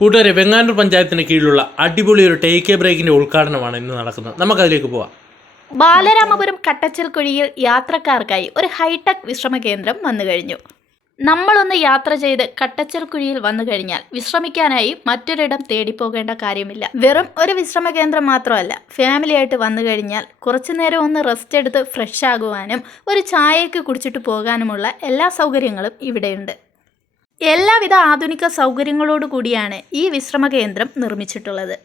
കൂട്ടുകാരെ വെങ്ങാനൂർ പഞ്ചായത്തിന് കീഴിലുള്ള അടിപൊളി ഒരു ടേക്ക് എ ബ്രേക്കിന്റെ ഉദ്ഘാടനമാണ് ഇന്ന് നടക്കുന്നത്. നമുക്ക് അതിലേക്ക് പോവാം. ബാലരാമപുരം കട്ടച്ചിൽക്കുഴിയിൽ യാത്രക്കാർക്കായി ഒരു ഹൈടെക് വിശ്രമ കേന്ദ്രം വന്നു കഴിഞ്ഞു. നമ്മളൊന്ന് യാത്ര ചെയ്ത് കട്ടച്ചിൽക്കുഴിയിൽ വന്നു കഴിഞ്ഞാൽ വിശ്രമിക്കാനായി മറ്റൊരിടം തേടിപ്പോകേണ്ട കാര്യമില്ല. വെറും ഒരു വിശ്രമ കേന്ദ്രം മാത്രമല്ല ഫാമിലി ആയിട്ട് വന്നു കഴിഞ്ഞാൽ കുറച്ചു നേരം ഒന്ന് റെസ്റ്റ് എടുത്ത് ഫ്രഷ് ആകുവാനും ഒരു ചായയൊക്കെ കുടിച്ചിട്ട് പോകാനുമുള്ള എല്ലാ സൗകര്യങ്ങളും ഇവിടെയുണ്ട്. എല്ലാവിധ ആധുനിക സൗകര്യങ്ങളോടു കൂടിയാണ് ഈ വിശ്രമ കേന്ദ്രം നിർമ്മിച്ചിട്ടുള്ളത്.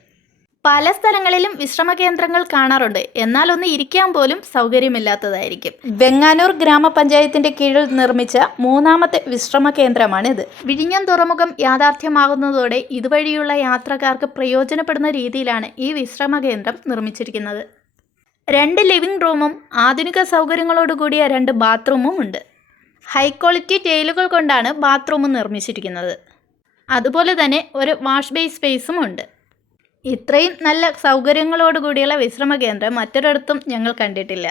പല സ്ഥലങ്ങളിലും വിശ്രമ കേന്ദ്രങ്ങൾ കാണാറുണ്ട്. എന്നാൽ ഒന്ന് ഇരിക്കാൻ പോലും സൗകര്യമില്ലാത്തതായിരിക്കും. വെങ്ങാനൂർ ഗ്രാമപഞ്ചായത്തിന്റെ കീഴിൽ നിർമ്മിച്ച മൂന്നാമത്തെ വിശ്രമ കേന്ദ്രമാണിത് വിഴിഞ്ഞം തുറമുഖം യാഥാർത്ഥ്യമാകുന്നതോടെ ഇതുവഴിയുള്ള യാത്രക്കാർക്ക് പ്രയോജനപ്പെടുന്ന രീതിയിലാണ് ഈ വിശ്രമ കേന്ദ്രം നിർമ്മിച്ചിരിക്കുന്നത്. രണ്ട് ലിവിംഗ് റൂമും ആധുനിക സൗകര്യങ്ങളോടുകൂടിയ രണ്ട് ബാത്റൂമും ഉണ്ട്. ഹൈ ക്വാളിറ്റി ടൈലുകൾ കൊണ്ടാണ് ബാത്റൂം നിർമ്മിച്ചിരിക്കുന്നത്. അതുപോലെ തന്നെ ഒരു വാഷ് ബേസ് സ്പേസും ഉണ്ട്. ഇത്രയും നല്ല സൗകര്യങ്ങളോട് കൂടിയുള്ള വിശ്രമ കേന്ദ്രം മറ്റൊരിടത്തും ഞങ്ങൾ കണ്ടിട്ടില്ല.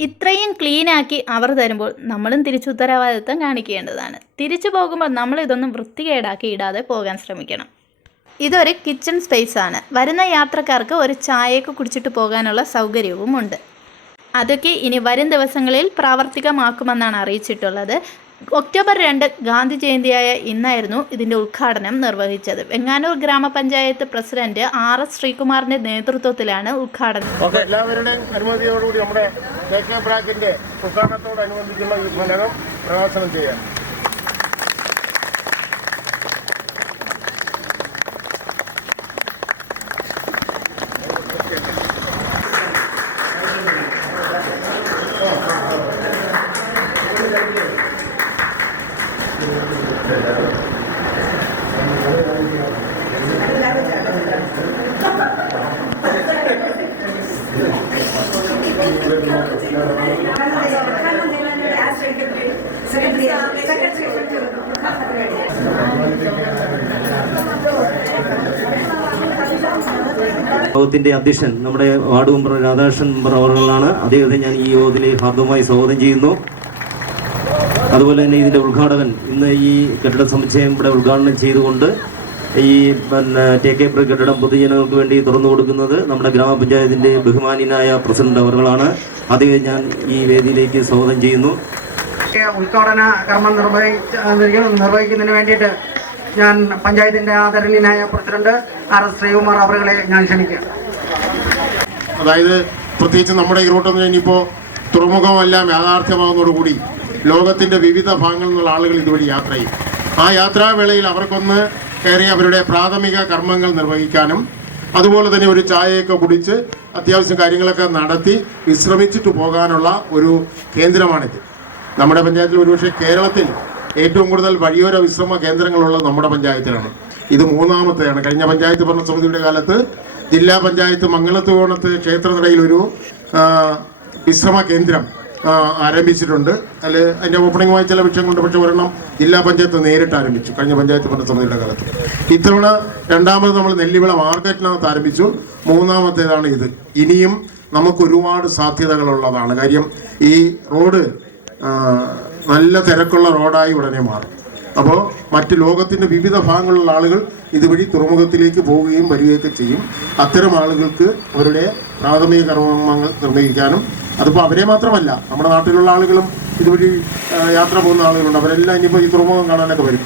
ഇത്രയും ക്ലീനാക്കി അവർ തരുമ്പോൾ നമ്മളും തിരിച്ചു തിരിച്ചുത്തരവാദിത്തം കാണിക്കേണ്ടതാണ്. തിരിച്ചു പോകുമ്പോൾ നമ്മൾ ഇതൊന്നും വൃത്തികേടാക്കി ഇടാതെ പോകാൻ ശ്രമിക്കണം. ഇതൊരു കിച്ചൺ ആണ്. വരുന്ന യാത്രക്കാർക്ക് ഒരു ചായയൊക്കെ കുടിച്ചിട്ട് പോകാനുള്ള സൗകര്യവും ഉണ്ട് അതൊക്കെ ഇനി വരും ദിവസങ്ങളിൽ പ്രാവർത്തികമാക്കുമെന്നാണ് അറിയിച്ചിട്ടുള്ളത്. ഒക്ടോബർ രണ്ട് ഗാന്ധി ജയന്തിയായ ഇന്നായിരുന്നു ഇതിന്റെ ഉദ്ഘാടനം നിർവഹിച്ചത്. വെങ്ങാനൂർ ഗ്രാമപഞ്ചായത്ത് പ്രസിഡന്റ് ആർ എസ് ശ്രീകുമാറിന്റെ നേതൃത്വത്തിലാണ് ഉദ്ഘാടനം. എല്ലാവരുടെയും അനുമതിയോടുകൂടി നമ്മുടെ ബ്രാക്കിന്റെ ഉദ്ഘാടനത്തോടനുബന്ധിച്ചുള്ള ഈ ഫലകം പ്രകാശനം ചെയ്യാം യോഗത്തിന്റെ അധ്യക്ഷൻ നമ്മുടെ വാർഡ് മെമ്പർ രാധാകൃഷ്ണൻ മെമ്പർ അവറുകളാണ്. അദ്ദേഹത്തെ ഞാൻ ഈ യോഗത്തിൽ ഹാർദവമായി സ്വാഗതം ചെയ്യുന്നു. അതുപോലെ തന്നെ ഇതിന്റെ ഉദ്ഘാടകൻ ഇന്ന് ഈ കെട്ടിട സമുച്ചയം ഇവിടെ ഉദ്ഘാടനം ചെയ്തുകൊണ്ട് ഈ പിന്നെ ടി കെ കെട്ടിടം പൊതുജനങ്ങൾക്ക് വേണ്ടി തുറന്നു കൊടുക്കുന്നത് നമ്മുടെ ഗ്രാമപഞ്ചായത്തിന്റെ ബഹുമാനീയനായ പ്രസിഡന്റ് അവർകളാണ് അദ്ദേഹം ഞാൻ ഈ വേദിയിലേക്ക് സ്വാഗതം ചെയ്യുന്നു. ഉദ്ഘാടന കർമ്മം നിർവഹിച്ച നിർവഹിക്കുന്നതിന് വേണ്ടിയിട്ട് ഞാൻ പഞ്ചായത്തിന്റെ ആദരണീയനായ പ്രസിഡന്റ് ആർ എസ് ശ്രീകുമാർ അവറുകളെ ഞാൻ ക്ഷണിക്കുകയാണ് അതായത് പ്രത്യേകിച്ച് നമ്മുടെ ഈ റൂട്ടൊന്നും ഇനിയിപ്പോൾ തുറമുഖമെല്ലാം യാഥാർത്ഥ്യമാകുന്നതോടുകൂടി ലോകത്തിന്റെ വിവിധ ഭാഗങ്ങളിൽ നിന്നുള്ള ആളുകൾ ഇതുവഴി യാത്ര ചെയ്യും. ആ യാത്രാവേളയിൽ അവർക്കൊന്ന് കയറി അവരുടെ പ്രാഥമിക കർമ്മങ്ങൾ നിർവഹിക്കാനും അതുപോലെ തന്നെ ഒരു ചായയൊക്കെ കുടിച്ച് അത്യാവശ്യം കാര്യങ്ങളൊക്കെ നടത്തി വിശ്രമിച്ചിട്ട് പോകാനുള്ള ഒരു കേന്ദ്രമാണിത്. നമ്മുടെ പഞ്ചായത്തിൽ ഒരുപക്ഷെ കേരളത്തിൽ ഏറ്റവും കൂടുതൽ വഴിയോര വിശ്രമ കേന്ദ്രങ്ങളുള്ളത് നമ്മുടെ പഞ്ചായത്തിലാണ്. ഇത് മൂന്നാമത്തെയാണ്. കഴിഞ്ഞ പഞ്ചായത്ത് ഭരണസമിതിയുടെ കാലത്ത് ജില്ലാ പഞ്ചായത്ത് മംഗളത്തുകോണത്ത് ക്ഷേത്രനടയിൽ ഒരു വിശ്രമ കേന്ദ്രം ആരംഭിച്ചിട്ടുണ്ട്. അതിൽ അതിന്റെ ഓപ്പണിങ്ങുമായി ചില വിഷയങ്ങളുണ്ട്. പക്ഷെ ഒരെണ്ണം ജില്ലാ പഞ്ചായത്ത് നേരിട്ട് ആരംഭിച്ചു. കഴിഞ്ഞ പഞ്ചായത്ത് ഭരണസമിതിയുടെ കാലത്ത്. ഇത്തവണ രണ്ടാമത് നമ്മൾ നെല്ലിവിള മാർക്കറ്റിനകത്ത് ആരംഭിച്ചു. മൂന്നാമത്തേതാണ് ഇത്. ഇനിയും നമുക്ക് ഒരുപാട് സാധ്യതകളുള്ളതാണ്. കാര്യം ഈ റോഡ് നല്ല തിരക്കുള്ള റോഡായി ഉടനെ മാറും. അപ്പോൾ മറ്റ് ലോകത്തിന്റെ വിവിധ ഭാഗങ്ങളിലുള്ള ആളുകൾ ഇതുവഴി തുറമുഖത്തിലേക്ക് പോവുകയും വരികയൊക്കെ ചെയ്യും. അത്തരം ആളുകൾക്ക് അവരുടെ പ്രാഥമിക കർമ്മങ്ങൾ നിർവഹിക്കാനും അതിപ്പോൾ അവരെ മാത്രമല്ല നമ്മുടെ നാട്ടിലുള്ള ആളുകളും ഇതുവഴി യാത്ര പോകുന്ന ആളുകളുണ്ട്. അവരെല്ലാം ഇനിയിപ്പോൾ ഈ തുറമുഖം കാണാനൊക്കെ വരും.